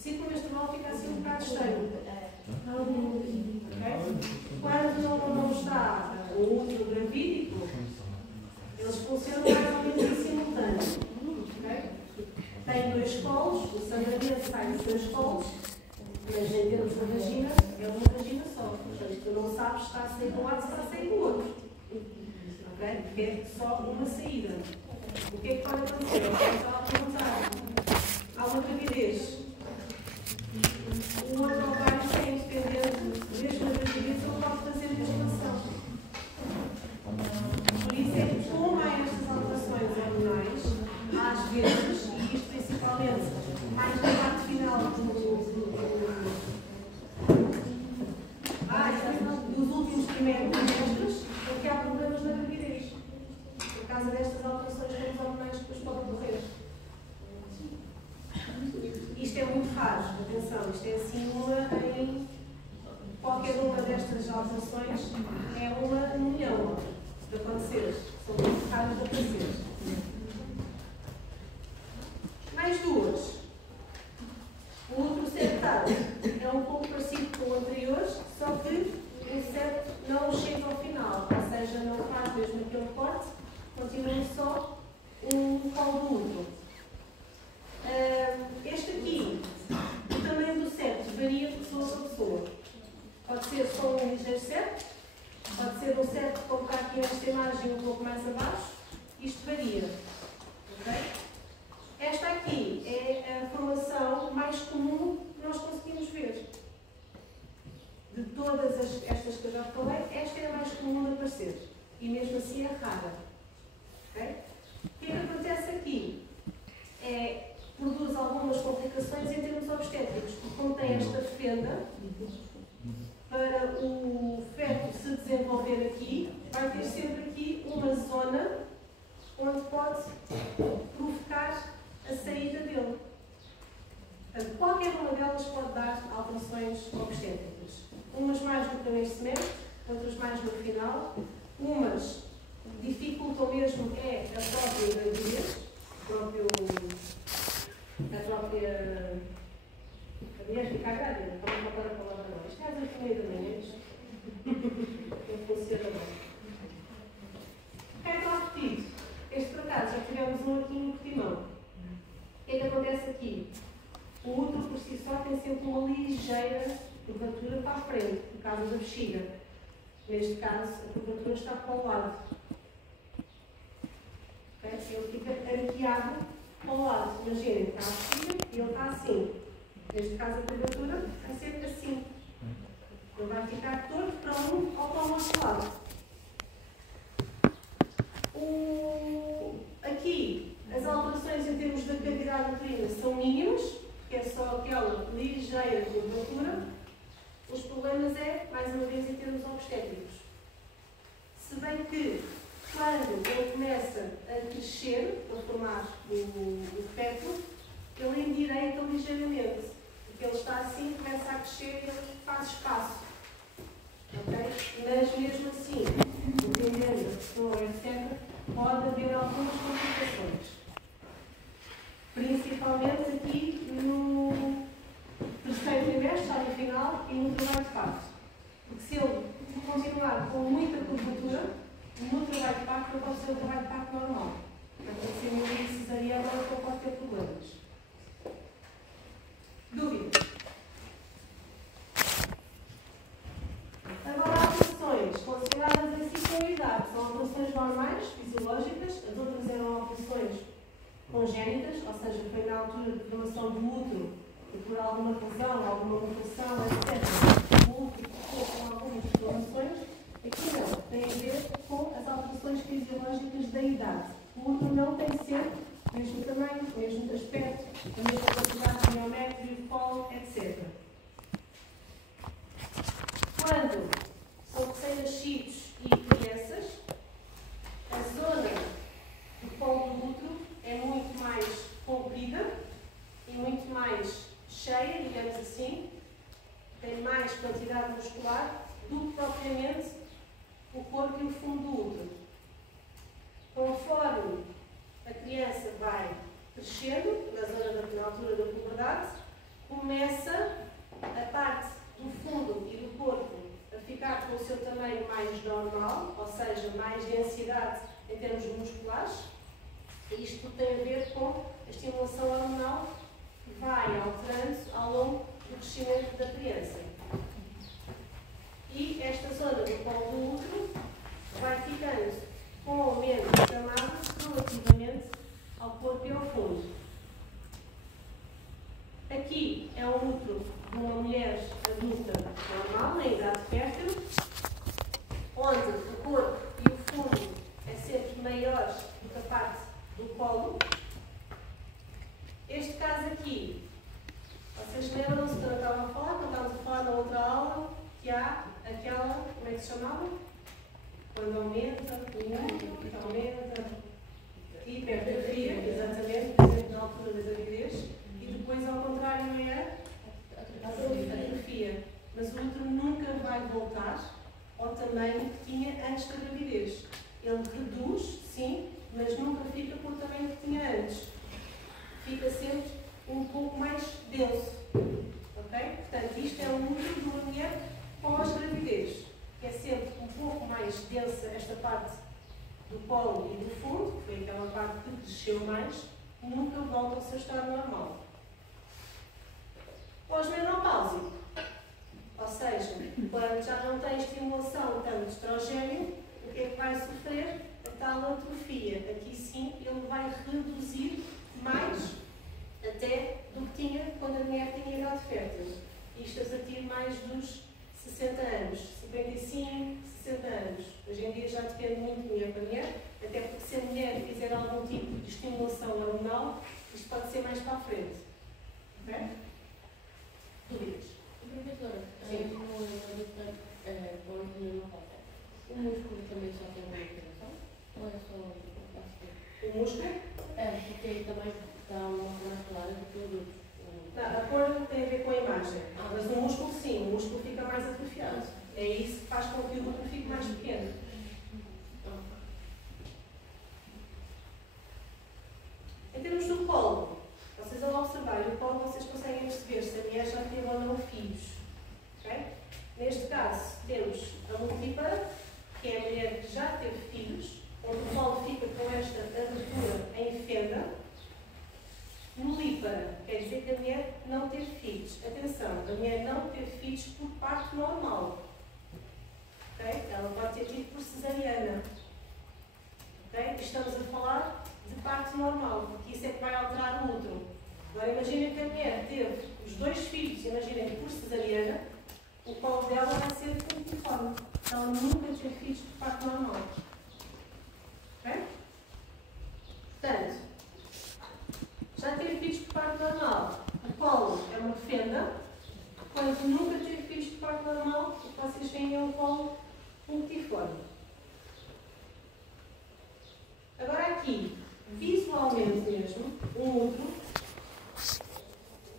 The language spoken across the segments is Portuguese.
ciclo menstrual fica assim um bocado estranho. Okay? Quando não está o útero gravídico, eles funcionam mais ou menos em simultâneo. Okay? Tem 2 colos, o sangramento sai dos 2 colos, mas em termos de vagina, é uma vagina só. Portanto, tu não sabes se está a sair de um lado, se está a sair do outro. Okay? Porque é só uma saída. O que é que pode acontecer? Eu estava a perguntar. Há uma gravidez. O outro ovário está independente, mesmo na gravidez, ele pode fazer gestação. Por isso é que, como há estas alterações hormonais, às vezes, e isto principalmente mais na parte final dos últimos trimestres, é que há problemas na gravidez. Por causa destas alterações hormonais que depois podem ocorrer. Isto é muito raro, atenção, isto é assim qualquer uma destas alterações é uma no milhão de acontecer. São muito raras de acontecer. Mais 2. O útero septado é um pouco parecido com o anterior, só que o septo não chega ao final, ou seja, não faz mesmo aquele corte, continua só um colo do útero. Este aqui, o tamanho do septo varia de pessoa para pessoa. Pode ser só um ligeiro septo, pode ser um septo como está aqui nesta imagem um pouco mais abaixo. Isto varia. Okay? Esta aqui é a formação mais comum que nós conseguimos ver. De todas estas que eu já falei, esta é a mais comum de aparecer. E mesmo assim é rara. Okay? O que é que acontece aqui? Produz algumas complicações em termos obstétricos, porque como tem esta fenda, para o feto se desenvolver aqui, vai ter sempre aqui uma zona onde pode provocar a saída dele. Portanto, qualquer uma delas pode dar alterações obstétricas. Umas mais no primeiro semestre, outras mais no final. Umas dificultam mesmo a própria gravidez, a mulher fica grávida, para não voltar a palavra não. Isto é às 8h30 da manhã, não funciona bem. Quem está repetido? Este por acaso já tivemos um aqui no Portimão. O que é que acontece aqui? O útero por si só tem sempre uma ligeira curvatura para a frente, por causa da bexiga. Neste caso, a curvatura está para o lado. Okay? Ele fica arqueado para o lado. Imaginem, está a bexiga e ele está assim. Neste caso, a curvatura vai ser assim. Ele vai ficar torto para um ou para o outro lado. Aqui, as alterações em termos da cavidade uterina são mínimas, porque é só aquela ligeira curvatura. Os problemas mais uma vez, em termos obstétricos. Se bem que, quando ele começa a crescer, a formar o feto, ele endireita ligeiramente. Porque ele está assim, começa a crescer e ele faz espaço. Okay? Mas mesmo assim, dependendo da pessoa, etc., pode haver algumas complicações. Principalmente aqui no terceiro trimestre, já no final, e no trabalho de parto. Porque se ele continuar com muita curvatura, no trabalho de parto não pode ser o trabalho de parto normal. Portanto, pode ser uma cesariana ou pode ter problemas. Dúvidas? Agora, alterações consideradas assim com a idade são alterações normais, fisiológicas, as outras eram alterações congénitas, ou seja, foi na altura de formação do útero e por alguma razão, alguma mutação, etc. O útero ficou com algumas inflamações. Aqui não, tem a ver com as alterações fisiológicas da idade. O útero não tem sempre o mesmo tamanho, o mesmo aspecto, a mesma quantidade de miométrio, colo, etc. Quando são recém-nascidos e crianças, a zona do colo do útero é muito mais comprida e muito mais cheia, digamos assim, tem mais quantidade muscular do que propriamente o corpo e o fundo do útero. Conforme a criança vai crescendo, na altura da puberdade, começa a parte do fundo e do corpo a ficar com o seu tamanho mais normal, ou seja, mais densidade em termos musculares. E isto tem a ver com a estimulação hormonal que vai alterando ao longo do crescimento da criança. E esta zona do colo do útero vai ficando com menos camadas relativamente ao corpo e ao fundo. Aqui é um útero de uma mulher adulta normal, na idade fértil, onde o corpo e o fundo é sempre maior do que a parte do colo. Este caso aqui, vocês lembram-se quando eu estava a falar, quando estávamos a falar na outra aula, que há aquela, como é que se chamava? Quando aumenta, aumenta, hipertrofia, exatamente, por exemplo, na altura da gravidez, e depois ao contrário é a atrofia. Mas o útero nunca vai voltar ao tamanho que tinha antes da gravidez. Ele reduz, sim, mas nunca fica com o tamanho que tinha antes. Fica sempre um pouco mais denso. Ok? Portanto, isto é um útero de uma mulher pós-gravidez. É sempre um pouco mais densa esta parte do colo e do fundo, que foi aquela parte que cresceu mais, nunca volta ao seu estado normal. Pós-menopáusico, ou seja, quando já não tem estimulação tanto de estrogênio, o que é que vai sofrer? A tal atrofia. Aqui sim ele vai reduzir mais até do que tinha quando a mulher tinha idade fértil. Isto a partir mais dos 60 anos, 55, 60 anos. Hoje em dia já depende muito de mulher para mulher, até porque se a mulher fizer algum tipo de estimulação hormonal, isto pode ser mais para a frente. Ok? Dúvidas? Professora, sim. O músculo também só tem uma alteração? Ou é só o músculo? É, porque aí também está uma cor mais clara do que o outro. A cor tem a ver com a imagem, mas o músculo sim, o músculo fica mais atrofiado. É isso que faz com que o útero fique mais pequeno. Em termos do colo, vocês ao observarem o colo, vocês conseguem perceber se a mulher já teve ou não filhos. Okay? Neste caso, temos a multípara, que é a mulher que já teve filhos, onde o colo fica com esta abertura em fenda. Nulípara, quer dizer que a mulher não teve filhos. Atenção, a mulher não teve filhos por parto normal. Okay? Ela pode ter tido por cesariana. Okay? Estamos a falar de parto normal, porque isso é que vai alterar o útero. Agora imaginem que a mulher teve os 2 filhos, imaginem por cesariana, o colo dela vai ser uniforme. Ela nunca teve filhos por parto normal. Okay? Portanto, já teve filhos por parto normal. O colo é uma fenda. Quando nunca teve filhos por parto normal, o que vocês veem é um colo multiforme. Agora aqui, visualmente mesmo, um útero,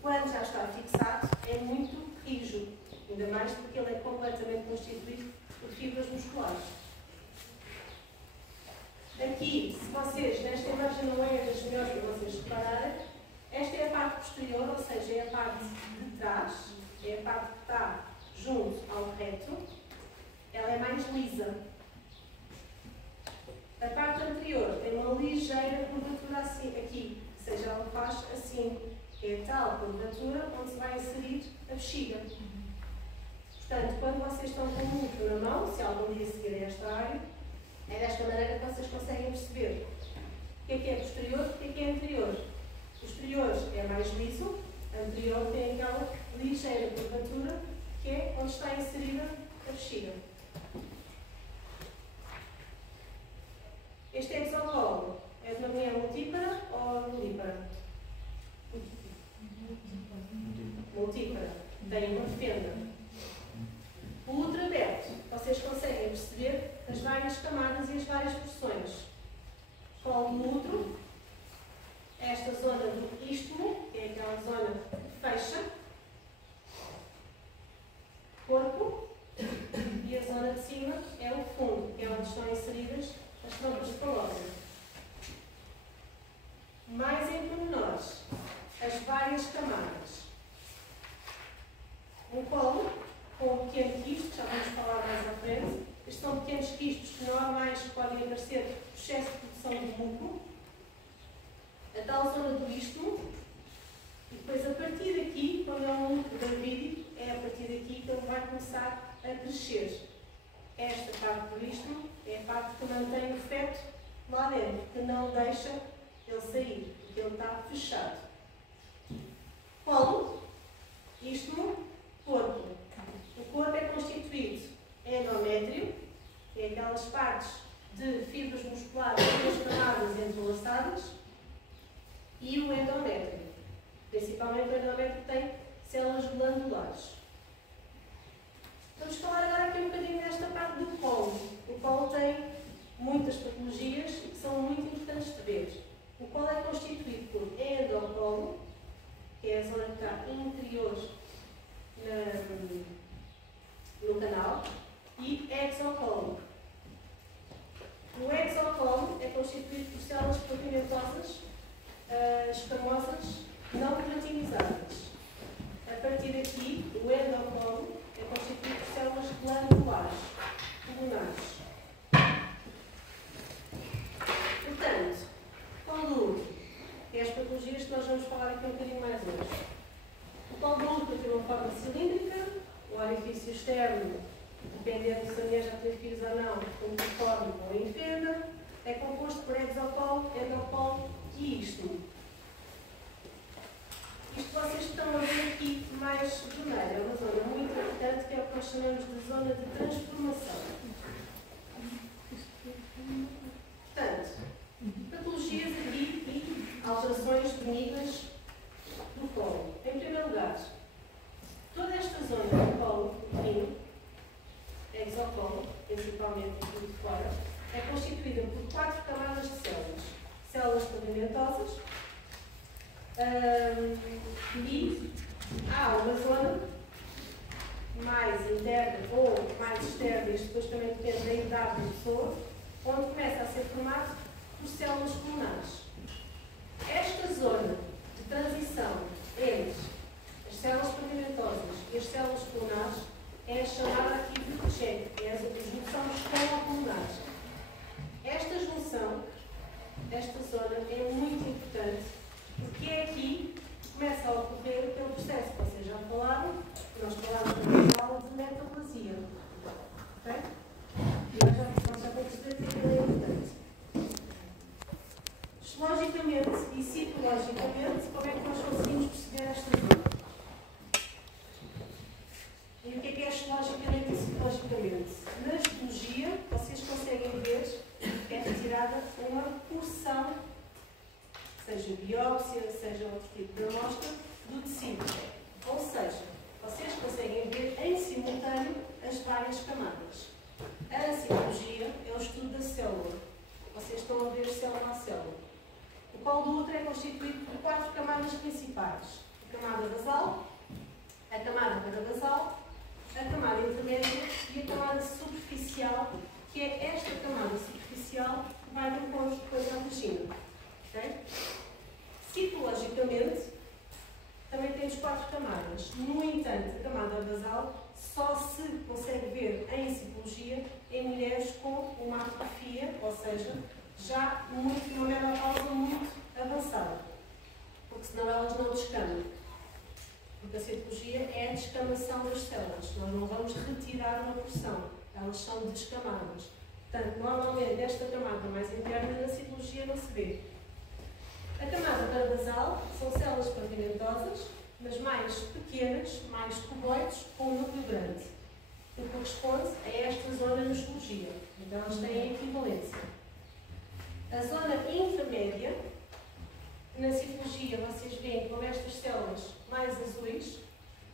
quando já está fixado, é muito rijo. Ainda mais porque ele é completamente constituído por fibras musculares. Aqui, se vocês, nesta imagem não é das melhores para vocês repararem, esta é a parte posterior, ou seja, é a parte de trás, é a parte que está junto ao reto, ela é mais lisa. A parte anterior tem uma ligeira curvatura assim, aqui, ou seja, ela faz assim, que é a tal curvatura onde se vai inserir a bexiga. Portanto, quando vocês estão com o útero na mão, se algum dia seguirem esta área, é desta maneira que vocês conseguem perceber o que é posterior e o que é anterior. O posterior é mais liso, o anterior tem aquela ligeira curvatura que é onde está inserida a bexiga. Este exocolo é de uma mulher multípara ou nulípara? Multípara. Tem uma fenda. O útero aberto, vocês conseguem perceber as várias camadas e as várias porções. Colo do útero, esta zona do istmo, que é aquela zona que fecha, corpo e a bulbo, a tal zona do istmo, e depois a partir daqui, quando é um núcleo gravídico, é a partir daqui que ele vai começar a crescer. Esta parte do istmo é a parte que mantém o feto lá dentro, que não deixa ele sair, porque ele está fechado. Colo, istmo, corpo. O corpo é constituído endométrio, que é aquelas partes de fibras musculares e camadas entrelaçadas, e o endométrio. Principalmente o endométrio tem células glandulares. Vamos falar agora aqui um bocadinho desta parte do colo. O colo tem muitas patologias que são muito importantes de ver. O colo é constituído por endocolo, que é a zona que está interior no canal, e exocolo. O exocolo é constituído por células pavimentosas, escamosas, não queratinizadas. A partir daqui, o endocolo é constituído por células glandulares, pulmonares. Portanto, colo do útero é as patologias que nós vamos falar aqui um bocadinho mais hoje. O colo do útero tem uma forma cilíndrica, o orifício externo, dependendo se a mulher já tem filhos ou não, uniforme ou em fenda, é composto por exocolo, endocolo e istmo. Isto vocês estão a ver aqui mais vermelho, é uma zona muito importante que é o que nós chamamos de zona de transformação. Portanto, patologias aqui e alterações benignas do colo. Em primeiro lugar, toda esta zona do colo uterino, exocolo, principalmente aqui de fora, é constituída por 4 camadas de células. Células pavimentosas, e há uma zona mais interna ou mais externa, isto depois também depende da idade da pessoa, onde começa a ser formado por células pulmonares. Esta zona de transição entre as células pavimentosas e as células pulmonares é chamada aqui de check, é a junção escolo-pulmonar. Esta junção, esta zona é muito importante, porque é aqui que começa a ocorrer aquele processo que vocês já falaram, que nós falámos na aula de metaplasia. Ok? E nós já vamos perceber que ele é importante. Histologicamente e citologicamente, como é que nós conseguimos perceber esta zona? E o que é histologicamente e citologicamente? Na histologia, vocês conseguem ver que é retirada uma porção, seja biópsia, seja outro tipo de amostra, do tecido. Ou seja, vocês conseguem ver em simultâneo as várias camadas. A citologia é o estudo da célula. Vocês estão a ver célula a célula. O colo do útero é constituído por 4 camadas principais. A camada basal, a camada parabasal, a camada intermédia e a camada superficial, que é esta camada superficial que vai no encontro depois à vagina. Okay? Citologicamente, também temos 4 camadas. No entanto, a camada basal só se consegue ver em citologia em mulheres com uma atrofia, ou seja, já uma menopausa muito avançada, porque senão elas não descamam. Porque a citologia é a descamação das células. Nós não vamos retirar uma porção, elas são descamadas. Portanto, normalmente esta camada mais interna na citologia não se vê. A camada parabasal são células pavimentosas, mas mais pequenas, mais cuboides, com um núcleo grande, o que corresponde a esta zona na histologia. Então elas têm equivalência. A zona intermédia, na citologia vocês veem com estas células mais azuis,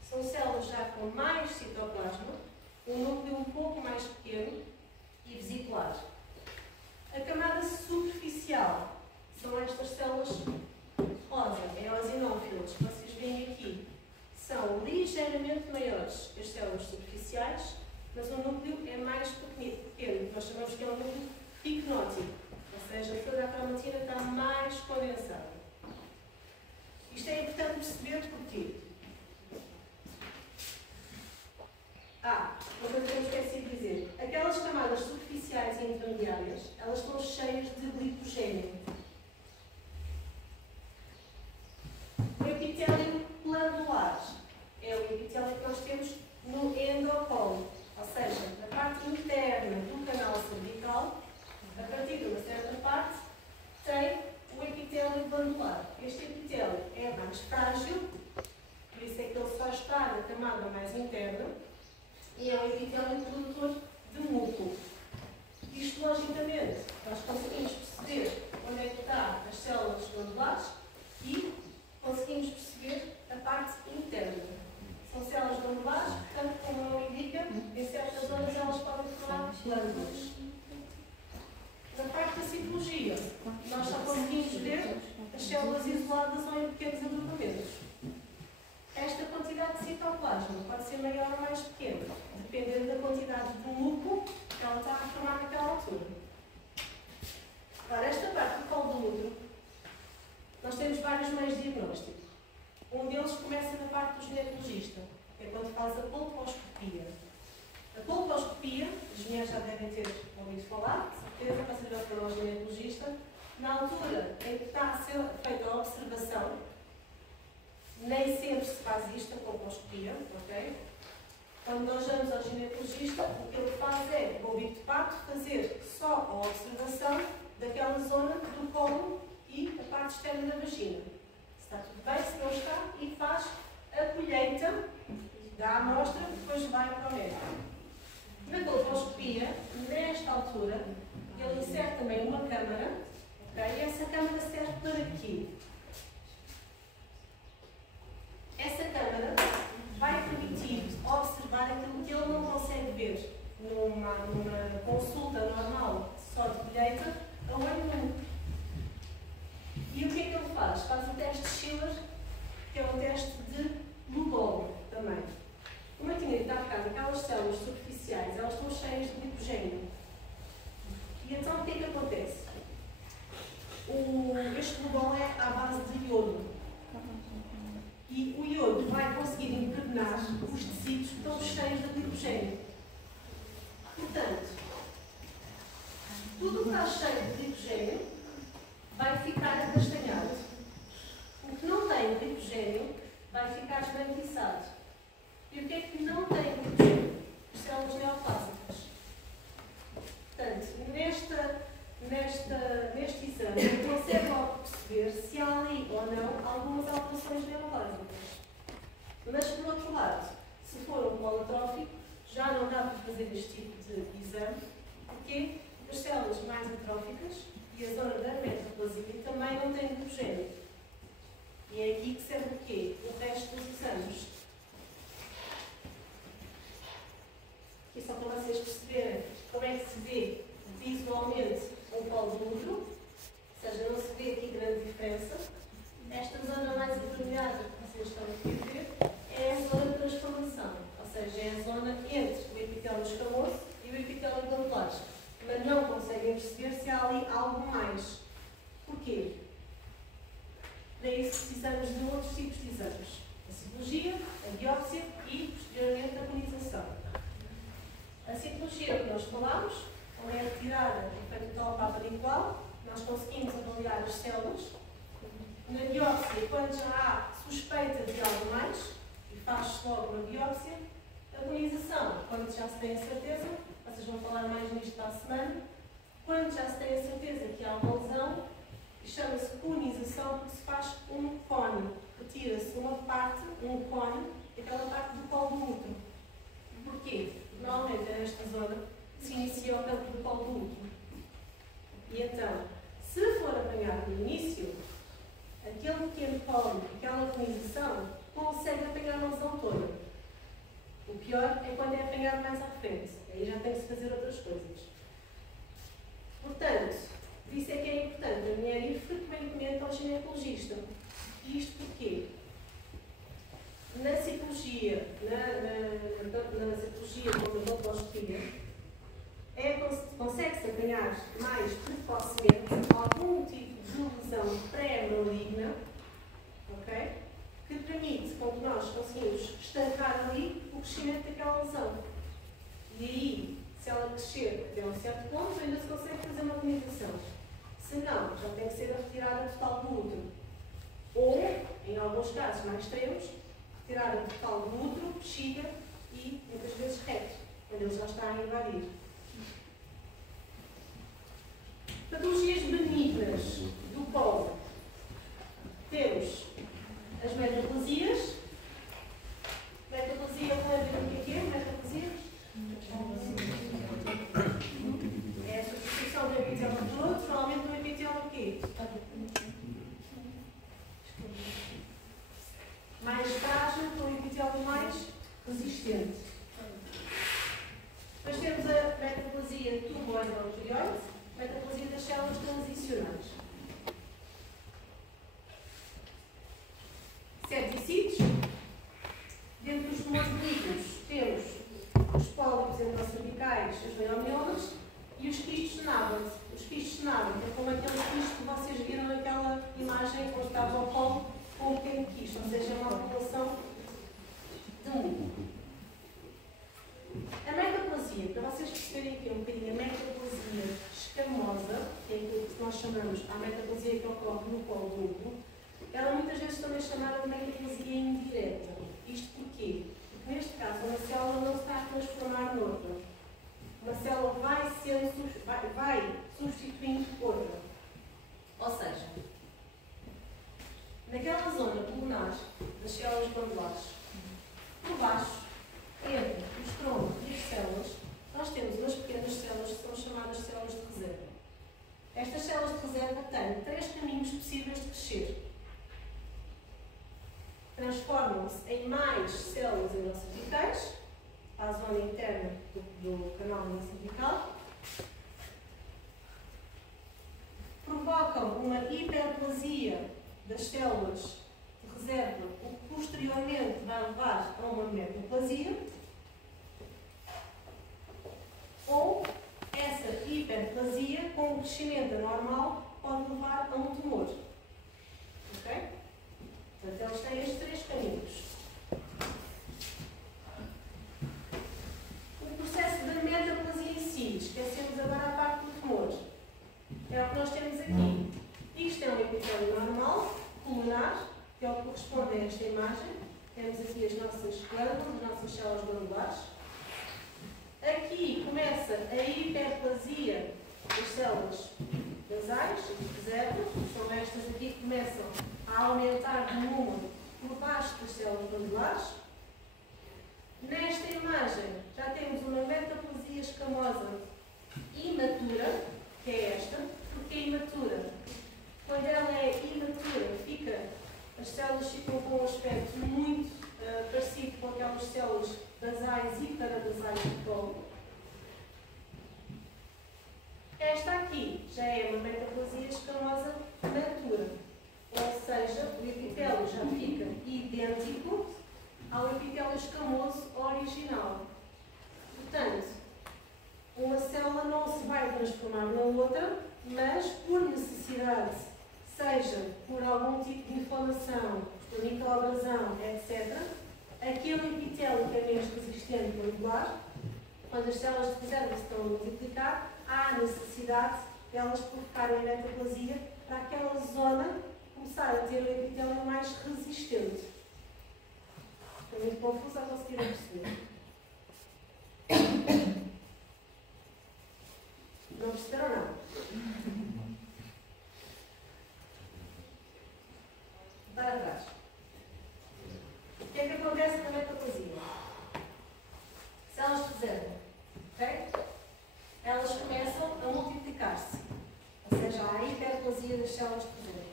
são células já com mais citoplasma, um núcleo um pouco mais pequeno e vesicular. A camada superficial são estas células rosa, eosinófilos, que vocês veem aqui. São ligeiramente maiores que as células superficiais, mas o núcleo é mais pequeno. Nós chamamos que é um núcleo picnótico, ou seja, toda a cromatina está mais condensada. Isto é importante perceber porquê. Uma coisa que eu esqueci de dizer. Aquelas camadas superficiais e intermediárias, elas estão cheias de glicogênio. O epitélio glandular é o epitélio que nós temos no endocolo, ou seja, na parte interna do canal cervical, a partir de uma certa parte, tem o epitélio glandular. Este epitélio é mais frágil, por isso é que ele só está na camada mais interna, e é um epitélio produtor de músculo. Isto, logicamente, nós conseguimos perceber onde é que estão as células glandulares e conseguimos perceber a parte interna. São células glandulares, portanto, como o nome indica, em certas zonas elas podem formar glândulas. Na parte da citologia, nós só conseguimos ver as células isoladas ou em pequenos agrupamentos. Esta quantidade de citoplasma pode ser maior ou mais pequena, dependendo da quantidade de núcleo que ela está a formar naquela altura. Agora, esta parte do colo do útero, nós temos vários meios de diagnóstico. Um deles começa na parte do ginecologista, que é quando faz a colposcopia. A colposcopia, as mulheres já devem ter ouvido falar, de certeza, para ser para o ginecologista, na altura em que está a ser feita a observação, nem sempre se faz isto, a colposcopia, ok? Quando nós vamos ao ginecologista, o que ele faz é, com o bico de pato, fazer só a observação daquela zona do colo e a parte externa da vagina. Se está tudo bem, se não está, e faz a colheita da amostra, depois vai para o médico. Na colposcopia, nesta altura, ele insere também uma câmara, okay? E essa câmara serve para quê? Essa câmara vai permitir observar aquilo que ele não consegue ver numa consulta normal só de colheita a olho nu. E o que é que ele faz? Faz o teste de Schiller, que é um teste de Lugol também. Como eu tinha dito há bocado, aquelas células superficiais, elas estão cheias de glicogênio. E então o que é que acontece? Este Lugol é à base de iodo. E o iodo vai conseguir impregnar os tecidos que estão cheios de glicogênio. Portanto, tudo o que está cheio de glicogênio vai ficar acastanhado. O que não tem glicogênio vai ficar esbranquiçado. E o que é que não tem glicogênio? As células neoplásicas. Portanto, neste exame, eu consigo logo perceber se há ali ou não algumas alterações neoplásicas. Mas, por outro lado, se for um politrófico, já não dá para fazer este tipo de exame, porque as células mais atróficas e a zona da metaplasia também não têm glicogênio. E é aqui que serve o quê? O resto dos exames. E só para vocês perceberem como é que se vê visualmente um colo do útero, ou seja, não se vê aqui grande diferença. Esta zona mais avermelhada que vocês estão aqui a ver é a zona de transformação, ou seja, é a zona entre o epitélio escamoso e o epitélio glandular. Mas não conseguem perceber se há ali algo mais. Porquê? Para isso precisamos de outros tipos de exames. A citologia, a biópsia e, posteriormente, a conização. A citologia que nós falámos, onde é retirada o efeito tal papa igual, nós conseguimos avaliar as células. Na biópsia, quando já há suspeita de algo mais, e faz-se logo uma biópsia. A conização, quando já se tem a certeza, vocês vão falar mais nisto para a semana, quando já se tem a certeza que há uma lesão, chama-se conização porque se faz um cone. Retira-se uma parte, um cone, daquela parte do colo do útero. Porquê? Normalmente é nesta zona que se inicia o campo do colo do útero. E então, se for apanhado no início, aquele pequeno cone, aquela conização, consegue apanhar a lesão toda. O pior é quando é apanhado mais à frente. Aí já tem que se fazer outras coisas. Portanto, por isso é que é importante a mulher ir frequentemente ao ginecologista. Isto porquê? Na citologia, na citologia como na colposcopia, consegue-se apanhar mais precocemente algum tipo de lesão pré-maligna, ok? Que permite com que nós conseguimos estancar ali o crescimento daquela lesão. E aí, se ela crescer até um certo ponto, ainda se consegue fazer uma conização. Se não, já tem que ser a retirada total do útero. Ou, em alguns casos mais extremos, retirar o total do útero, bexiga e muitas vezes reto, quando ele já está a invadir. Patologias benignas do colo. Temos as metaplasias. Metaplasia, lembra o que é? Metaplasia? É a substituição do epitélio por outro, normalmente no epitélio o quê? Mais frágil, com o epitélio mais resistente. Depois temos a metaplasia tubo-endometrioide, metaplasia das células transicionais. Septicídeos. Dentro dos tumores benignos temos os pólipos endocervicais, os leiomiomas e os quistos de Nabat. Os quistos de Nabat é como aquele quisto que vocês viram naquela imagem onde estava o colo com o pequeno quisto, ou seja, é uma acumulação de um. A metaplasia, para vocês perceberem aqui um bocadinho, a metaplasia escamosa, que é aquilo que nós chamamos a metaplasia que ocorre no colo do útero, ela muitas vezes também é chamada de metaplasia indireta. Isto porquê? Porque neste caso uma célula não se está a transformar noutra. Uma célula vai substituindo outra. Ou seja, naquela zona pulmonar das células glandulares, por baixo, entre os troncos e as células, nós temos umas pequenas células que são chamadas células de reserva. Estas células de reserva têm 3 caminhos possíveis de crescer. Transformam-se em mais células endocervicais, à zona interna do canal endocervical, provocam uma hiperplasia das células de reserva, o que posteriormente vai levar a uma metaplasia, ou essa hiperplasia, com o crescimento anormal, pode levar a um tumor. Ok? Portanto, eles têm estes 3 caminhos. O processo da metaplasia em si, esquecemos agora a parte do tumor. É o que nós temos aqui. Isto é um epitélio normal, pulmonar, que é o que corresponde a esta imagem. Temos aqui as nossas glândulas, as nossas células glandulares. Aqui começa a hiperplasia das células basais, de reserva, são estas aqui que começam a aumentar de número por baixo das células glandulares. Nesta imagem já temos uma metaplasia escamosa imatura, que é esta, porque é imatura. Quando ela é imatura, as células ficam com um aspecto muito parecido com aquelas células basais e parabasais do colo. Esta aqui já é uma metaplasia escamosa matura, ou seja, o epitélio já fica idêntico ao epitélio escamoso original. Portanto, uma célula não se vai transformar na outra, mas por necessidade, seja por algum tipo de inflamação, por microabrasão, etc., aquele epitélio que é menos resistente glandular, quando as células de reserva se estão a multiplicar, há necessidade de elas provocarem a metaplasia para aquela zona começar a ter o epitélio mais resistente. Estou muito confusa a conseguir perceber. Não perceberam nada? Para atrás. O que é que acontece com a metaplasia? Células de reserva, ok? Elas começam a multiplicar-se, ou seja, há a hiperplasia das células de reserva.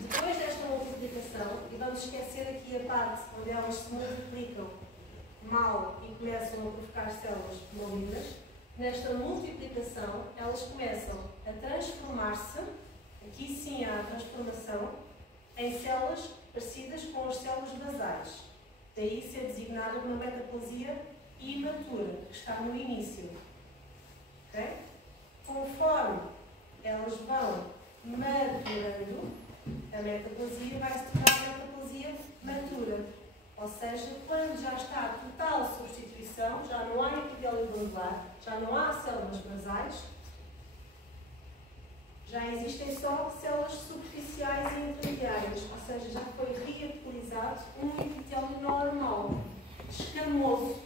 Depois desta multiplicação, e vamos esquecer aqui a parte onde elas se multiplicam mal e começam a provocar células malignas, nesta multiplicação elas começam a transformar-se, aqui sim há a transformação, em células parecidas com as células basais. Daí ser designada uma metaplasia imatura, que está no início. Okay? Conforme elas vão maturando, a metaplasia vai se tornar metaplasia matura. Ou seja, quando já está a total substituição, já não há epitélio glandular, já não há células basais, já existem só células superficiais e intermediárias, ou seja, um epitélio normal, escamoso.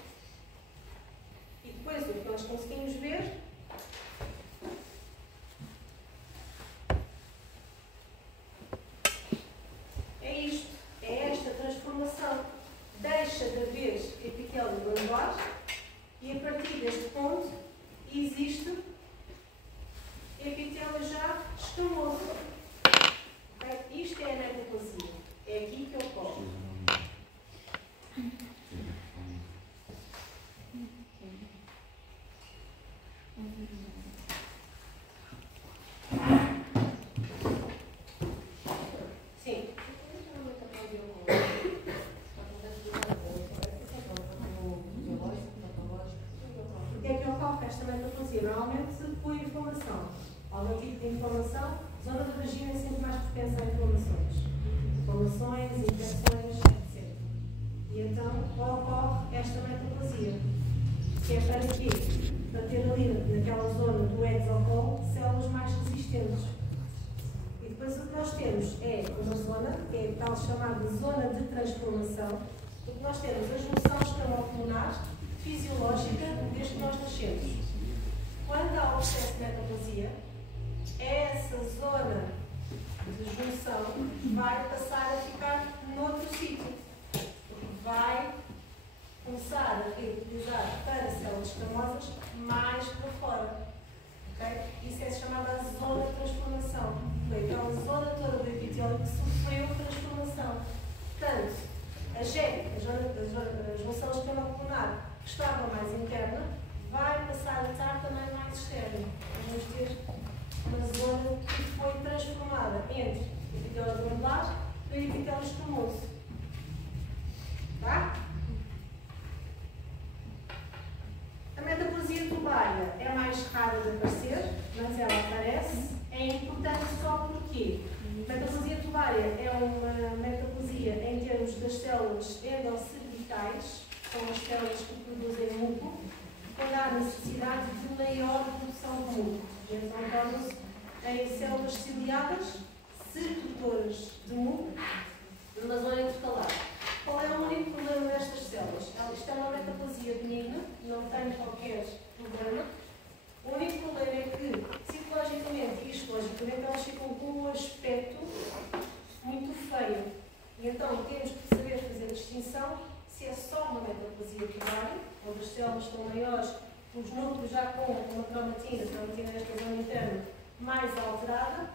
E depois o que nós conseguimos ver é isto, é esta transformação. Deixa de haver epitélio glandular e a partir deste ponto existe epitélio já escamoso. Okay? Isto é a metaplasia. É aqui que ocorre. Sim. O que é que ocorre com esta metaplasia? Normalmente por inflamação. Algum tipo de inflamação, zona da vagina é sempre mais propensa a inflamações. Inflamações, infecções, etc. E então ocorre esta metaplasia. Que é para quê? Para ter ali naquela zona do exocolo células mais resistentes. E depois o que nós temos é uma zona, que é a tal chamada zona de transformação, porque nós temos a junção escamopulmonar fisiológica desde que nós nascemos. Quando há o processo de metaplasia, essa zona de junção vai passar a ficar noutro sítio. Vai começar a reutilizar para células escamosas mais para fora. Okay? Isso é chamada a zona de transformação. Foi aquela zona toda do epitélio que sofreu transformação. Portanto, a junção escamopulmonar que estava mais interna vai passar a estar também mais externa. Vamos ter uma zona que foi transformada entre o epitélio glandular e o epitélio escamoso. Tá? A metaplasia tubária é mais rara de aparecer, mas ela aparece. É importante só porque a metaplasia tubária é uma metaplasia em termos das células endocervicais, são as células que produzem muco, quando há necessidade de maior produção de muco. Então, tornam-se em células ciliadas, secretoras de muco, numa zona intercalar. Qual é o único problema destas células? Isto é uma metaplasia benigna, não tem qualquer problema. O único problema é que, citologicamente e histologicamente, elas ficam com um aspecto muito feio. E então temos que saber fazer a distinção se é só uma metaplasia tubária, onde as células estão maiores, os núcleos já com uma cromatina nesta zona interna mais alterada,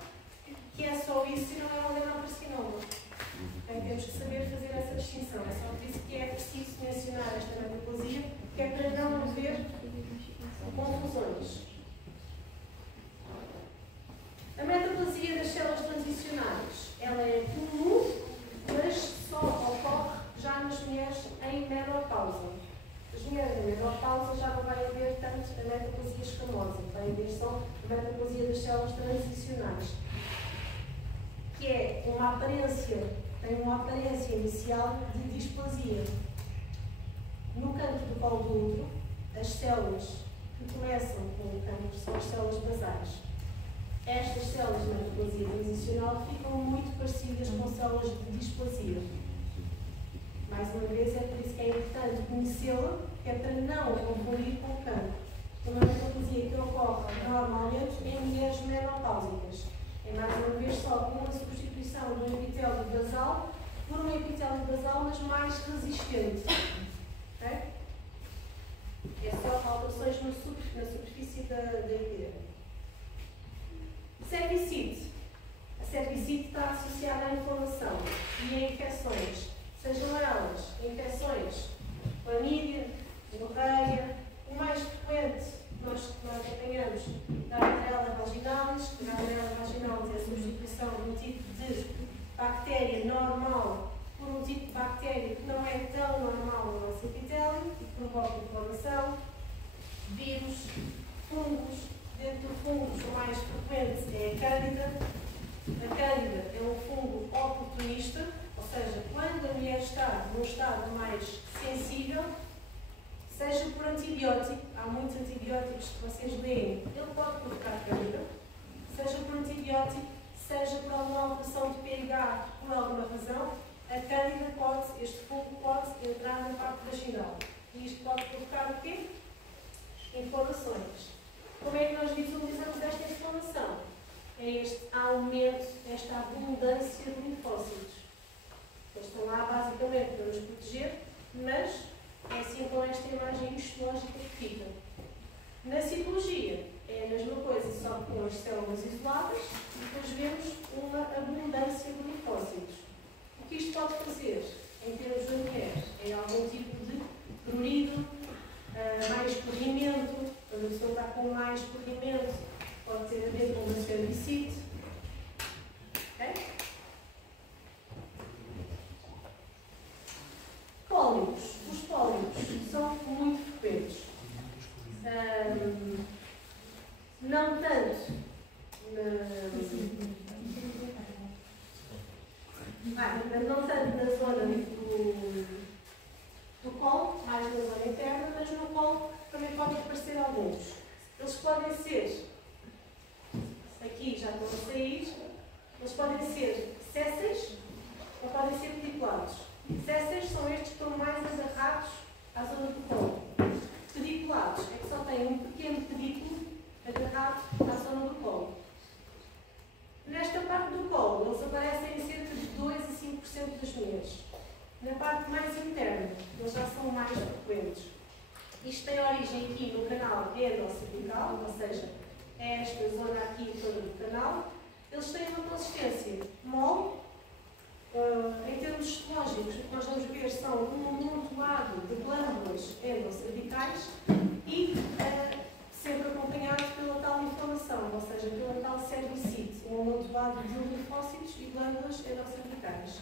que é só isso e não é um adenocarcinoma. Então temos que saber fazer essa distinção. É só por isso que é preciso mencionar esta metaplasia, que é para não haver confusões. A metaplasia das células transicionais, ela é comum, mas só ocorre já nas mulheres em menopausa. As mulheres em menopausa já não vai haver tanto a metaplasia escamosa, vai haver só a metaplasia das células transicionais, que é uma aparência, tem uma aparência inicial de displasia. No canto do colo do útero, as células que começam com o cancro são as células basais. Estas células de metaplasia transicional ficam muito parecidas com células de displasia. Mais uma vez, é por isso que é importante conhecê-la, que é para não confundir com o cancro. Uma metaplasia que ocorre normalmente em mulheres menopáusicas. É mais uma vez só uma substituição do epitélio basal por um epitélio basal, mas mais resistente. Okay? É só alterações na superfície da epiderme. Cervicite. A cervicite está associada à inflamação e a infecções, sejam elas infecções, clamídia, hemorragia, o mais frequente nós apanhamos da Gardnerella vaginalis. A Gardnerella vaginalis é a substituição de um tipo de bactéria normal por um tipo de bactéria que não é tão normal no nosso epitélio e que provoca inflamação, vírus, fungos. Dentro do fungos, o mais frequente é a Cândida. A Cândida é um fungo oportunista, ou seja, quando a mulher está num estado mais sensível, seja por antibiótico, há muitos antibióticos que vocês veem, ele pode provocar Cândida, seja por antibiótico, seja por alguma alteração de pH, por alguma razão, a cândida pode, este fungo pode entrar na parte vaginal. E isto pode provocar o quê? Inflamações. Como é que nós visualizamos esta inflamação? É este aumento, esta abundância de linfócitos. Eles estão lá basicamente para nos proteger, mas é assim com esta imagem histológica que fica. Na citologia é a mesma coisa, só que com as células isoladas, e depois vemos uma abundância de linfócitos. O que isto pode fazer, em termos da mulher, é algum tipo de prurido, mais escorrimento, quando a pessoa está com mais escorrimento, pode ter a ver com uma cervicite. Okay? Pólipos. Os pólipos são muito frequentes. Não tanto na zona do colo, mais na zona interna, mas no colo também podem aparecer alguns. Eles podem ser, aqui já estão a sair, eles podem ser sésseis ou podem ser pediculados. Sésseis são estes que estão mais agarrados à zona do colo. Pediculados é que só têm um pequeno pedículo agarrado à zona do colo. Nesta parte do colo, eles aparecem em cerca de 2 a 5% das mulheres. Na parte mais interna, eles já são mais frequentes. Isto tem origem aqui no canal endocervical, ou seja, é esta zona aqui toda do canal. Eles têm uma consistência mole. Em termos histológicos, o que nós vamos ver são um amontoado de glândulas endocervicais e sempre acompanhado pela tal inflamação, ou seja, pela tal cervicite, um amontoado de linfócitos e glândulas endocervicais.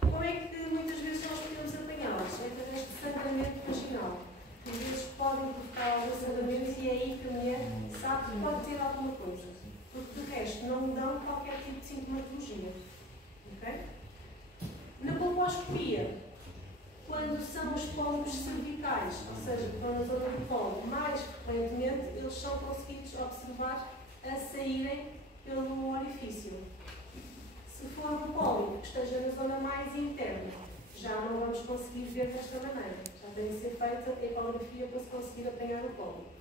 Como é que muitas vezes nós podemos apanhá-las? É através de sangramento vaginal. Às vezes podem provocar algum sangramento e é aí que a mulher sabe que pode ter alguma coisa. Porque de resto não dão qualquer tipo de sintomatologia. Okay? Na colposcopia, quando são os pólipos cervicais, ou seja, que vão na zona do colo, mais frequentemente eles são conseguidos observar a saírem pelo orifício. Se for um pólipo que esteja na zona mais interna, já não vamos conseguir ver desta maneira. Já tem que ser feita a ecografia para se conseguir apanhar o pólipo.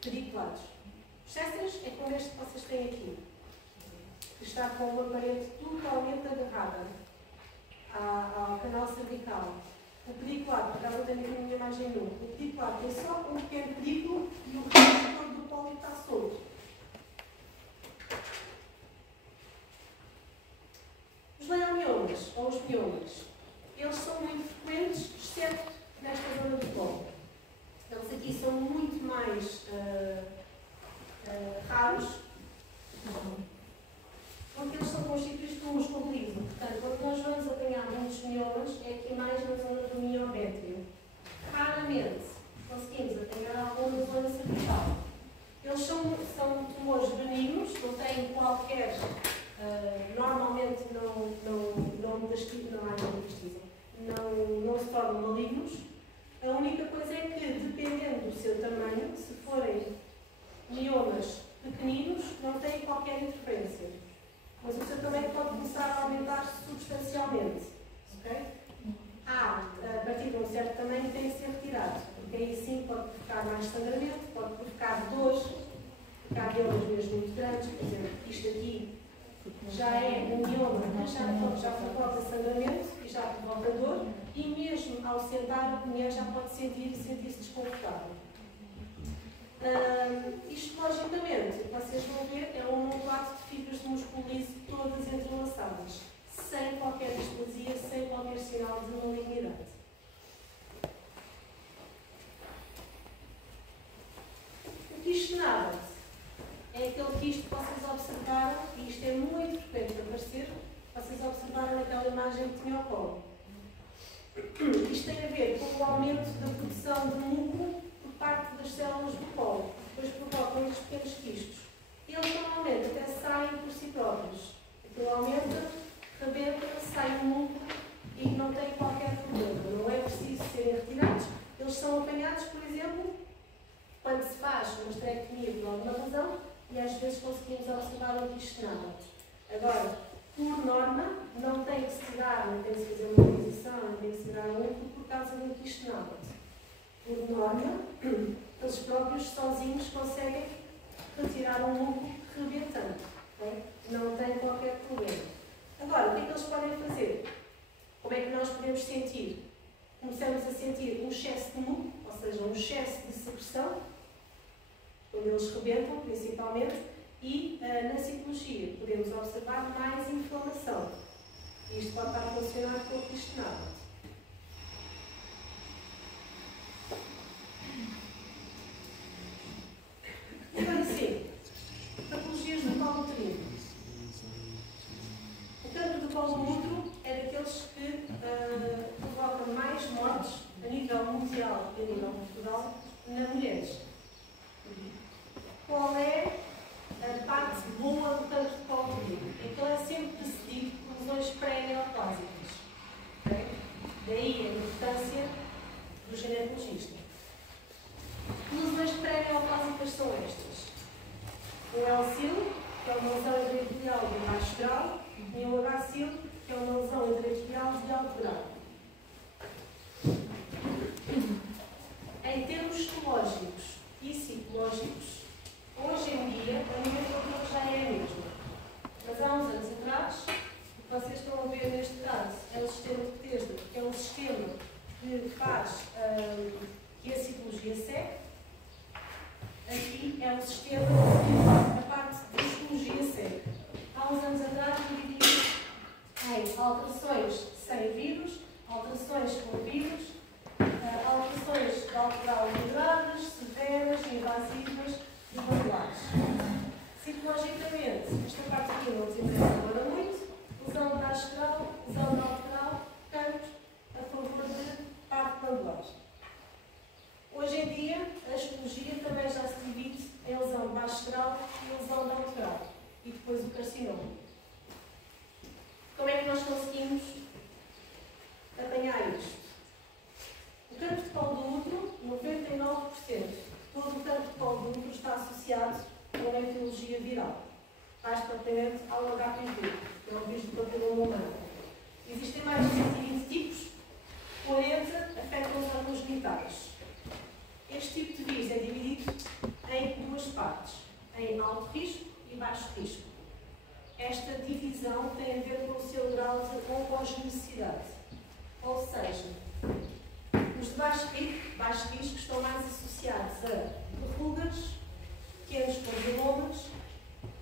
Pediculados. Os sésseis é como este que vocês têm aqui, que está com uma parede totalmente agarrada ao canal cervical. O pediculado, por acaso eu tenho aqui a minha imagem nu, o pediculado tem só um pequeno pedículo e o resto do pólipo está solto. Os leiomiomas, ou os miomas, eles são muito frequentes, exceto nesta zona do colo. Eles aqui são muito mais raros, porque eles são constituídos por músculo liso. Portanto, quando nós vamos apanhar muitos miomas, é aqui mais na zona do miométrio. Raramente conseguimos apanhar algum na zona cervical. Eles são tumores benignos, não têm qualquer. Normalmente não se tornam malignos. A única coisa é que, dependendo do seu tamanho, se forem miomas pequeninos, não têm qualquer interferência. Mas o seu tamanho pode começar a aumentar substancialmente. Okay? A partir de um certo tamanho, tem que ser retirado. Porque aí sim pode provocar mais sangramento, pode provocar dores, porque há miomas mesmo muito grandes. Por exemplo, isto aqui já é um mioma que já provoca sangramento e já provoca dor. E mesmo ao sentar, a mulher já pode sentir-se desconfortável. Isto, logicamente, vocês vão ver, é um amontoado de fibras de músculo liso todas entrelaçadas, sem qualquer displasia, sem qualquer sinal de malignidade. O quistonado é aquele quisto que vocês observaram, e isto é muito frequente de aparecer, vocês observaram naquela imagem que tinha ao colo. Isto tem a ver com o aumento da produção de músculo por parte das células do colo, depois provocam estes pequenos quistos. Eles normalmente até saem por si próprios. Aquilo aumenta, rebenta, sai um músculo e não tem qualquer problema. Não é preciso serem retirados. Eles são apanhados, por exemplo, quando se faz uma esterectomia do e às vezes conseguimos observar um quistenado. Agora, por norma, não tem que se tirar, não tem que se fazer uma reposição, não tem que se tirar um núcleo por causa do quistenado. Por norma, eles próprios sozinhos conseguem retirar um núcleo rebentando. Okay? Não tem qualquer problema. Agora, o que é que eles podem fazer? Como é que nós podemos sentir? Começamos a sentir um excesso de núcleo, ou seja, um excesso de secreção, quando eles rebentam, principalmente, e na citologia podemos observar mais inflamação. Isto pode estar relacionado com o quistenado. Agora sim, patologias do colo uterino. O cancro do colo do útero é daqueles que provocam mais mortes a nível mundial e a nível Portugal nas mulheres. Qual é a parte boa do cancro do colo uterino? É que ele é sempre precedido por lesões pré-neoplásicas. Okay? Daí a importância do ginecologista. Que lesões pré-neoplásicas são estas? O L-sil, que é uma lesão intraepitelial de baixo grau, e o H-sil, que é uma lesão intraepitelial de alto grau. Em termos histológicos e citológicos, hoje em dia a nomenclatura já é a mesma. Mas há uns anos atrás, o que vocês estão a ver neste caso é o sistema de Bethesda, que é um sistema que faz que a citologia segue. Aqui é um sistema que a parte de histologia segue. Há uns anos atrás dividimos em alterações sem vírus, alterações com vírus, alterações de alto grau moderadas, severas, invasivas e regulares. Citologicamente, esta parte aqui não nos interessa agora muito, lesão de baixo grau, lesão de alto grau, cancro a favor de parte glandular. Hoje em dia, a histologia também já se divide em lesão de baixo grau e lesão de alto grau. E depois o carcinoma. Como é que nós conseguimos apanhar isto? O cancro de colo do útero, 99% de todo o cancro de colo do útero está associado a uma etiologia viral. Mais propriamente ao HPV, que é o vírus do papiloma humano. Existem mais de 120 tipos, 40 afetam os órgãos genitais. Este tipo de vírus é dividido em duas partes, em alto risco e baixo risco. Esta divisão tem a ver com o seu grau de oncogenesidade. Ou seja, os de baixo risco estão mais associados a verrugas, pequenos condylomas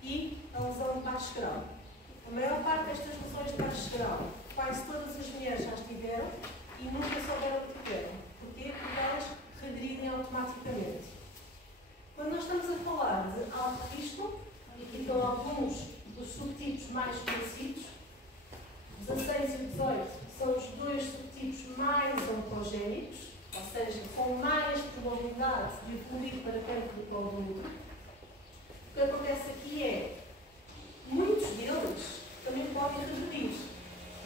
e a lesão de baixo grau. A maior parte destas lesões de baixo grau, quase todas as mulheres já as tiveram e nunca souberam que tiveram. Porquê? Porque elas regredem automaticamente. Quando nós estamos a falar de alto risco, e aqui estão alguns dos subtipos mais conhecidos, 16 e 18 são os dois subtipos mais oncogénicos, ou seja, com mais probabilidade de evoluir para cancro do colo do útero. O que acontece aqui é, muitos deles também podem regredir.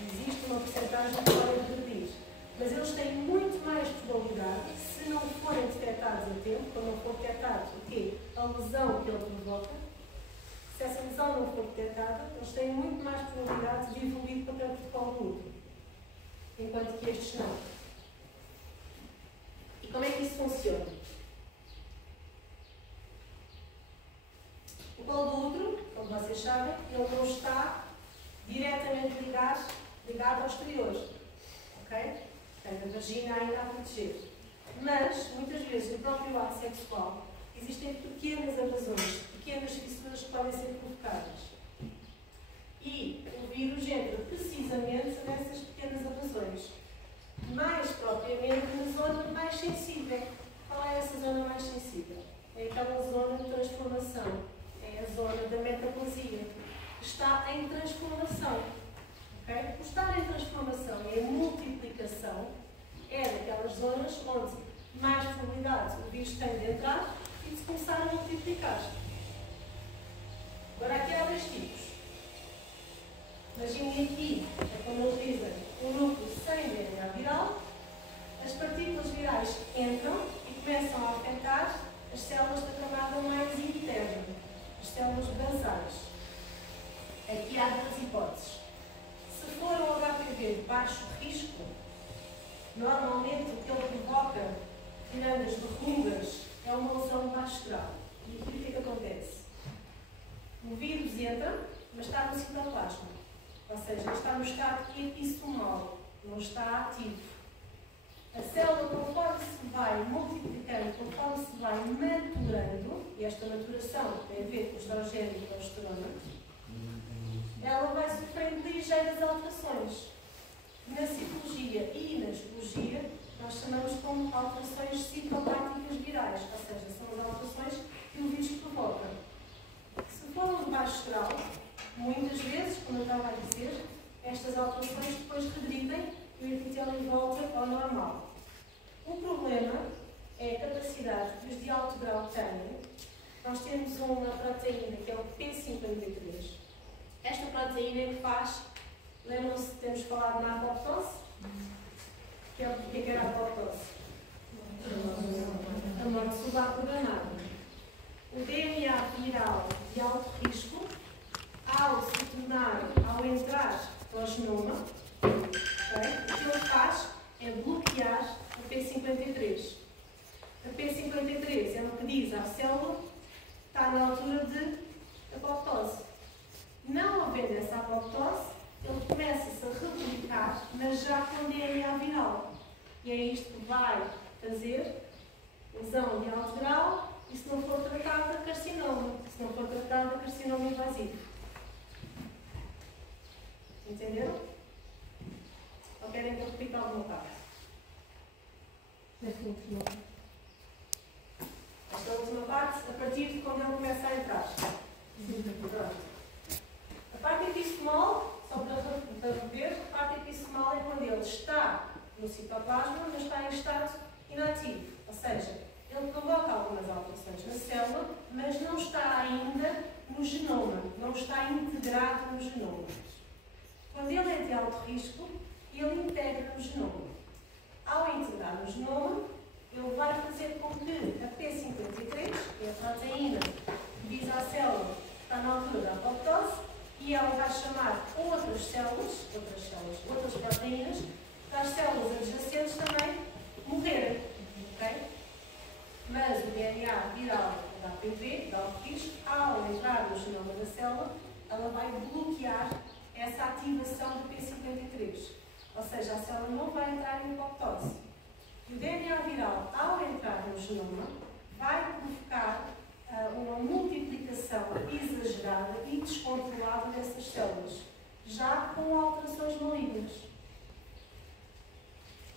Existe uma porcentagem que podem regredir. Mas eles têm muito mais probabilidade, se não forem detectados a tempo, quando não for detectado o quê? A lesão que ele provoca. Se essa lesão não for detectada, eles têm muito mais probabilidade de evoluir para cancro de colo do útero, enquanto que estes não. E como é que isso funciona? O colo do útero, como vocês sabem, ele não está diretamente ligado ao exterior. Ok? Portanto, a vagina ainda a proteger. Mas, muitas vezes, no próprio ato sexual, existem pequenas abrasões, pequenas fissuras que podem ser provocadas. E o vírus entra precisamente nessas pequenas abrasões. Mais propriamente na zona mais sensível. Qual é essa zona mais sensível? É aquela zona de transformação. É a zona da metaplasia. Está em transformação. Okay? O estar em transformação e em multiplicação é daquelas zonas onde mais probabilidade o vírus tem de entrar e de começar a multiplicar. Agora, aqui há dois tipos. Imaginem aqui, é como eles dizem, um núcleo sem DNA viral. As partículas virais entram e começam a afetar as células da camada mais interna. as células basais. Aqui há duas hipóteses. Se for um HPV de baixo risco, normalmente o que ele provoca, tirando as verrugas, é uma lesão de baixo grau. E aqui o que acontece? O vírus entra, mas está no citoplasma. Ou seja, ele está no estado epissomal, não está ativo. A célula, conforme se vai multiplicando, conforme se vai maturando, e esta maturação tem a ver com o estrogênio e a progesterona, ela vai sofrendo ligeiras alterações. Na citologia e na histologia, nós chamamos como alterações citopláticas virais, ou seja, são as alterações que o vírus provoca. Se for um de baixo grau, muitas vezes, como eu estava a dizer, estas alterações depois regridem e o epitélio volta ao normal. O problema é a capacidade que os de alto grau têm. Nós temos uma proteína que é o P53. Esta proteína é que faz, lembram-se que temos falado na apoptose? Que é o que era a apoptose? A morte celular programada. O DNA viral de alto risco, ao entrar para o genoma, o que ele faz é bloquear a P53. A P53 é o que diz à célula que está na altura de apoptose. Não havendo essa apoptose, ele começa-se a replicar, mas já com DNA viral. E é isto que vai fazer lesão de alto grau e, se não for tratado, carcinoma. Se não for tratado, carcinoma invasivo. Entenderam? Ou querem que eu repita alguma parte? Esta última parte, a partir de quando ele começa a entrar. A parte epistomal, só para rever, a parte epistomal é quando ele está no citoplasma, mas está em estado inativo. Ou seja, ele provoca algumas alterações na célula, mas não está ainda no genoma, não está integrado no genoma. Quando ele é de alto risco, ele integra no genoma. Ao integrar no genoma, ele vai fazer com que a P53, que é a proteína que diz à célula que está na altura da apoptose, e ela vai chamar outras proteínas, para as células adjacentes também morrerem. Okay? Mas o DNA viral da HPV, de alto risco, ao entrar no genoma da célula, ela vai bloquear essa ativação do P53. Ou seja, a célula não vai entrar em apoptose. E o DNA viral, ao entrar no genoma, vai provocar uma multiplicação exagerada e descontrolada dessas células, já com alterações malignas.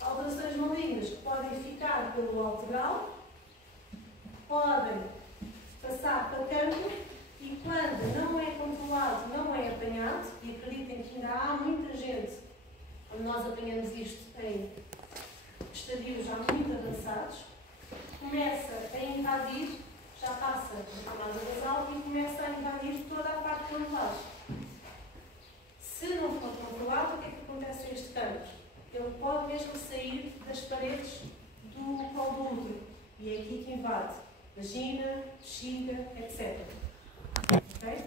Alterações malignas que podem ficar pelo alto grau, podem passar para o campo e, quando não é controlado, não é apanhado, e acreditem que ainda há muita gente, quando nós apanhamos isto em estadios já muito avançados, começa a invadir, já passa a camada basal e começa a invadir toda a parte canular. Se não for controlado, o que é que acontece a este cancro? Ele pode mesmo sair das paredes do colo do útero. E é aqui que invade vagina, bexiga, etc. Okay?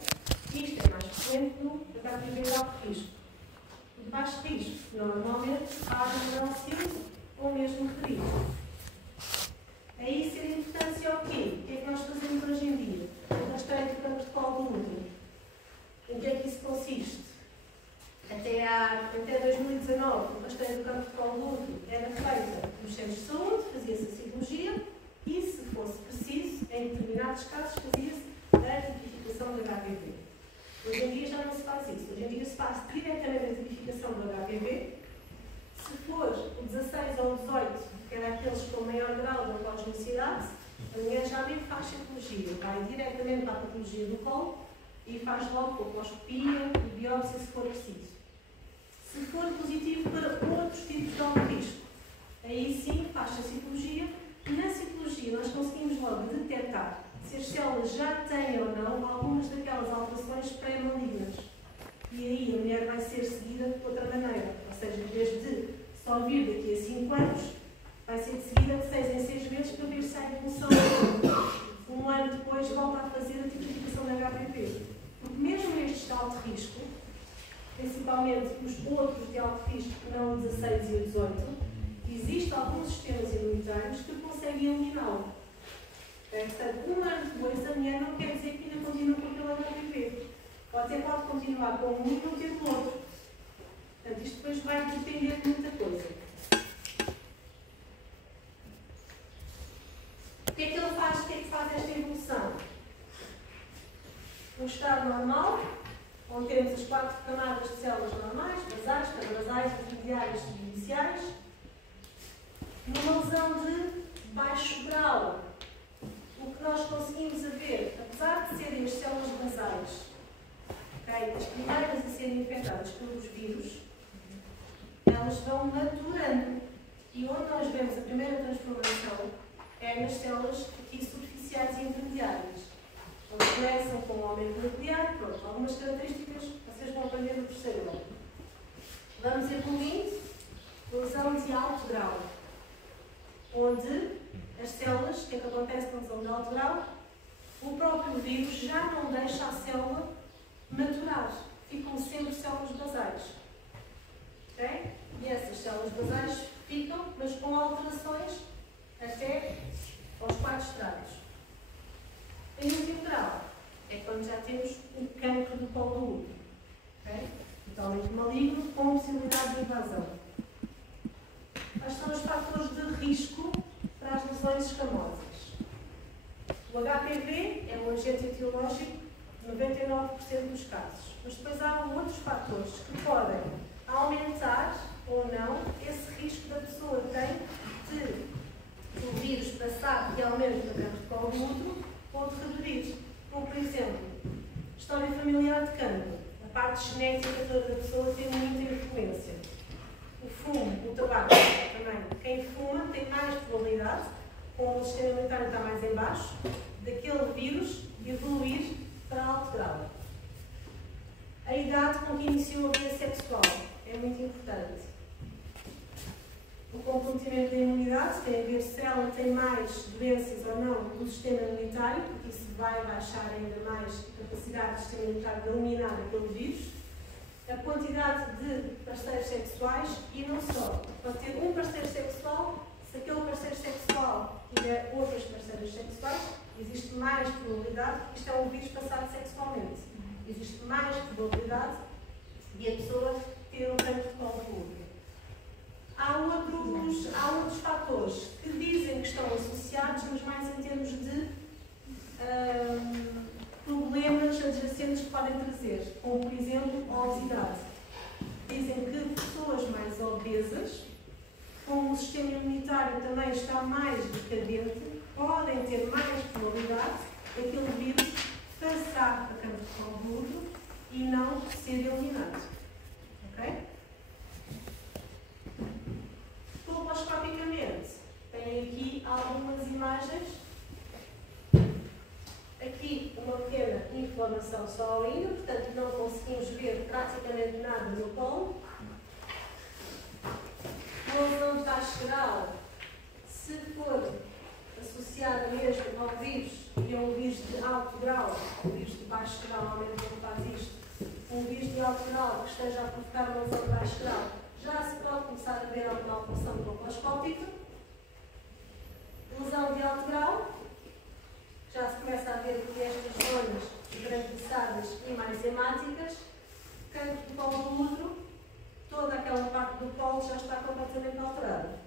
Isto é mais frequente no HPV de alto risco. O de baixo risco, normalmente, há adenocarcinoma ou mesmo referido. É isso a importância ao quê? O que é que nós fazemos hoje em dia? O rastreio de cancro de colo do útero. Em que é que isso consiste? Até 2019, o rastreio do cancro de colo do útero era feita nos centros de saúde, fazia-se a cirurgia e, se fosse preciso, em determinados casos, fazia-se a tipificação do HPV. Hoje em dia já não se faz isso. Hoje em dia se faz diretamente a tipificação do HPV. Se for o 16 ou o 18, que era aqueles com maior grau de oncogenicidade, a mulher já nem faz citologia, vai diretamente para a patologia do colo e faz logo colposcopia e biópsia se for preciso. Se for positivo para outros tipos de alto risco, aí sim faz-se a citologia e na citologia nós conseguimos logo detectar se as células já têm ou não algumas daquelas alterações pré-malignas. E aí a mulher vai ser seguida de outra maneira, ou seja, em vez de só vir daqui a 5 anos, vai ser seguida de 6 em 6 meses para ver se há evolução. Um ano depois volta a fazer a tipificação da HPV. HIV. Porque mesmo estes de alto risco, principalmente os outros de alto risco, que não o 16 e o 18, existem alguns sistemas imunitários que conseguem eliminá-lo. Portanto, um ano depois, a mulher não quer dizer que ainda continua com aquele HIV. Pode continuar com um e não ter com o outro. Portanto, isto depois vai depender de muita coisa. O que é que ele faz? O que é que faz esta evolução? Um estado normal, onde temos as 4 camadas de células normais, basais, basais, intermediárias e iniciais, numa lesão de baixo grau. O que nós conseguimos ver, apesar de serem as células basais, okay, as primeiras a serem infectadas pelos vírus, elas vão maturando. E onde nós vemos a primeira transformação é nas células aqui superficiais e intermediárias. Elas começam com o aumento nuclear, pronto, algumas características vocês vão aprender no terceiro ano. Vamos evoluindo, lesão de alto grau, onde as células, o que é que acontece com a lesão de alto grau? O próprio vírus já não deixa a célula maturar, ficam sempre células basais. Okay? E essas células basais ficam, mas com alterações até aos 4 estrados. Em último grau, é quando já temos o cancro do colo do útero. Okay? Totalmente maligno, com possibilidade de invasão. Quais são os fatores de risco para as lesões escamosas? O HPV é um agente etiológico de 99% dos casos. Mas depois há outros fatores que podem aumentar ou não esse risco da pessoa tem de o vírus passar realmente no cancro de colo do útero ou de regredir. Como, por exemplo, história familiar de cancro. A parte genética da pessoa tem muita influência. O fumo, o tabaco também. Quem fuma tem mais probabilidade, como o sistema imunitário está mais em baixo, daquele vírus evoluir para alto grau. A idade com que iniciou a vida sexual é muito importante. O comprometimento da imunidade tem a ver se ela tem mais doenças ou não do sistema imunitário, porque isso vai baixar ainda mais a capacidade do sistema imunitário de eliminar aquele vírus. A quantidade de parceiros sexuais e não só. Pode ter um parceiro sexual, se aquele parceiro sexual tiver outros parceiros sexuais, existe mais probabilidade, isto é um vírus passado sexualmente, existe mais probabilidade de a pessoa ter um cancro de colo do útero. Há outros fatores que dizem que estão associados, mas mais em termos de problemas adjacentes que podem trazer, como por exemplo a obesidade. Dizem que pessoas mais obesas, como o sistema imunitário também está mais decadente, podem ter mais probabilidade daquele vírus passar para cancro de colo do útero e não ser eliminado. Ok? Colposcopicamente, tem aqui algumas imagens. Aqui uma pequena inflamação só ainda, portanto não conseguimos ver praticamente nada no colo. Uma lesão de baixo grau, se for associada mesmo ao vírus e a um vírus de alto grau, o vírus de baixo grau normalmente não faz isto, um vírus de alto grau que esteja a provocar uma lesão de baixo grau, já se pode começar a ver alguma alteração colposcópica. Lesão de alto grau, já se começa a ver que estas zonas esbranquiçadas e mais hemáticas, cancro do colo do útero, toda aquela parte do colo já está completamente alterada.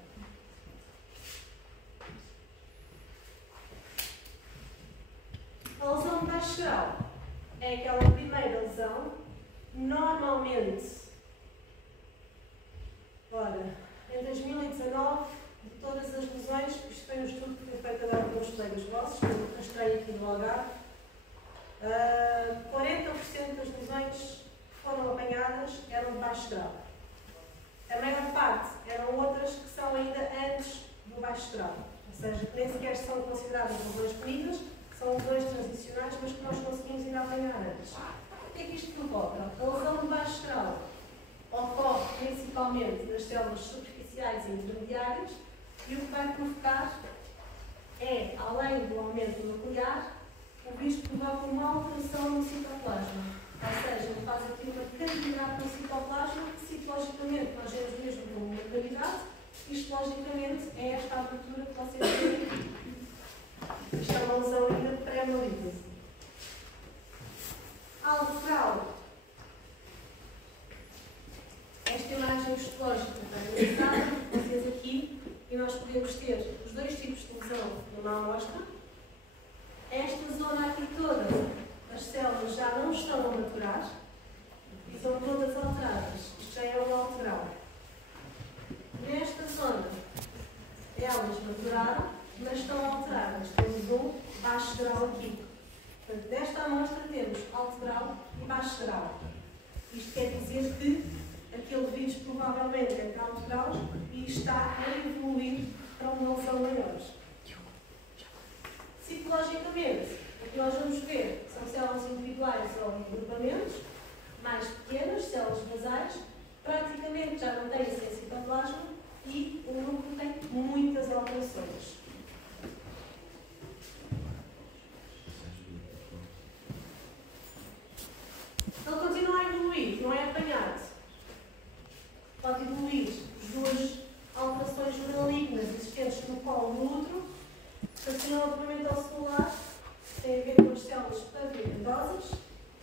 A lesão de baixo grau é aquela primeira lesão, normalmente, em 2019, de todas as lesões, isto foi um estudo que foi feito agora por uns colegas vossos, que eu mostrei aqui no Algarve, 40% das lesões que foram apanhadas eram de baixo grau. A maior parte eram outras que são ainda antes do baixo grau, ou seja, que nem sequer são consideradas lesões benignas, são lesões transicionais, mas que nós conseguimos ainda apanhar antes. O que é que isto provoca? A lesão de baixo grau ocorre principalmente nas células superficiais e intermediárias e o que vai provocar é, além do aumento nuclear, o vírus provoca uma alteração no citoplasma. Ou seja, ele faz aqui uma cavidade no citoplasma que, citologicamente, nós vemos mesmo como uma cavidade. Histologicamente, é esta abertura que vocês veem. Isto é uma lesão ainda pré-maligna. Alveolar. Esta imagem histológica está engraçada, vocês aqui, e nós podemos ter os dois tipos de lesão numa amostra. Esta zona aqui toda, as células já não estão a maturar e são todas alteradas. Isto já é o alto grau. Nesta zona, elas maturaram, mas estão alteradas. Temos um baixo grau aqui. Portanto, nesta amostra temos alto grau e baixo grau. Isto quer dizer que aquele vírus provavelmente é de alto grau e está a evoluir para uma lesão maior. Citologicamente, o que nós vamos ver são células individuais ou agrupamentos, mais pequenas, células basais, praticamente já não têm citoplasma e o núcleo tem muitas alterações. Ele continua a evoluir, não é apanhado. Pode evoluir as duas alterações malignas existentes no colo do útero, carcinoma celular, tem a ver com as células pavimentosas,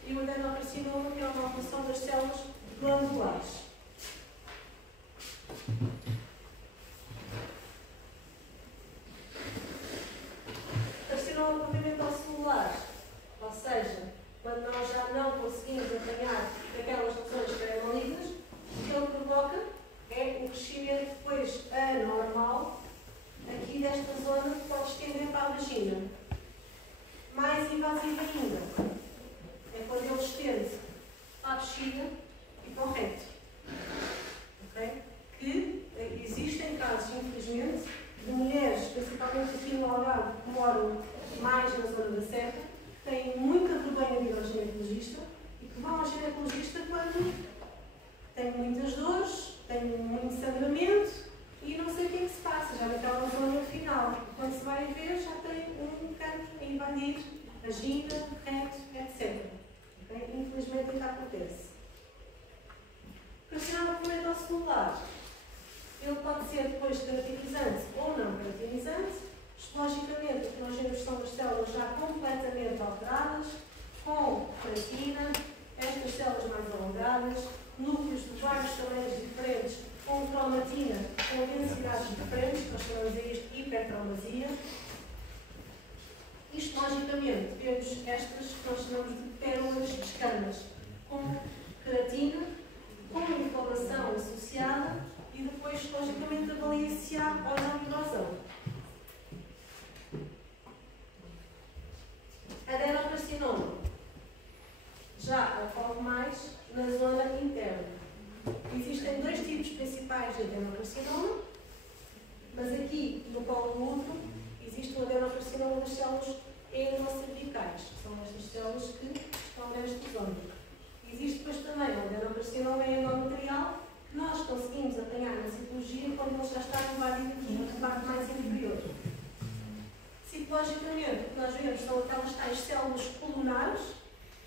e o adenocarcinoma, que é uma alteração das células glandulares. Carcinoma pavimentocelular, ou seja, quando nós já não conseguimos apanhar aquelas lesões pré-malignas, o que ele provoca é o crescimento depois anormal aqui desta zona que pode estender para a vagina. Mais invasivo ainda é quando ele estende para a bexiga e para o reto. Okay? Que existem casos, infelizmente, de mulheres, principalmente aqui no Algarve, que moram mais na zona da serra, que têm muita vergonha de ir ao ginecologista e que vão ao ginecologista quando têm muitas dores, têm muito sangramento e não sei o que é que se passa, já naquela zona final. Quando se vai ver, já tem um cancro a invadir a vagina, reto, etc. Okay? Infelizmente, isso acontece. Carcinoma pavimentocelular. Ele pode ser depois caracterizante ou não caracterizante. Histologicamente, o que nós vemos são as células já completamente alteradas, com creatina, estas células mais alongadas, núcleos de vários tamanhos diferentes, com cromatina, com densidades diferentes, nós chamamos a isto de hipertromasia. Histologicamente, vemos estas que nós chamamos de pérolas de escamas, com creatina, com inflamação associada e depois, histologicamente, avalia se há ou não erosão. Adenocarcinoma já ocorre mais na zona interna. Existem dois tipos principais de adenocarcinoma, mas aqui no colo do útero existe o adenocarcinoma das células endocervicais, que são estas células que estão nesta zona. Existe depois também o adenocarcinoma endometrial, que nós conseguimos apanhar na citologia quando ele já está invadido aqui na parte mais inferior. Citologicamente, o que nós vemos são aquelas tais células colunares,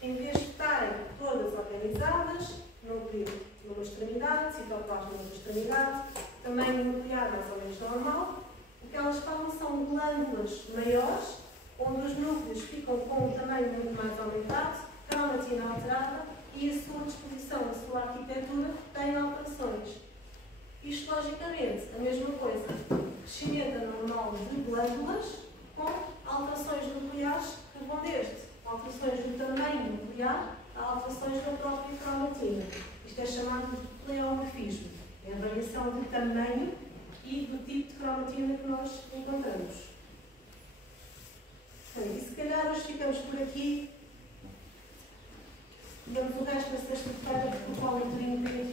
em vez de estarem todas organizadas, núcleo numa extremidade, citoplasma numa extremidade, tamanho nuclear mais ou menos normal, o que elas formam são glândulas maiores, onde os núcleos ficam com um tamanho muito mais aumentado, cromatina alterada e a sua disposição, a sua arquitetura tem alterações. Histologicamente, a mesma coisa, crescimento anormal de glândulas com alterações nucleares que vão desde alterações do tamanho nuclear a alterações da própria cromatina. Isto é chamado de pleomorfismo. É a variação de tamanho e do tipo de cromatina que nós encontramos. Bem, e se calhar hoje ficamos por aqui. Damos o resto da sexta-feira, porque o Paulo tem aqui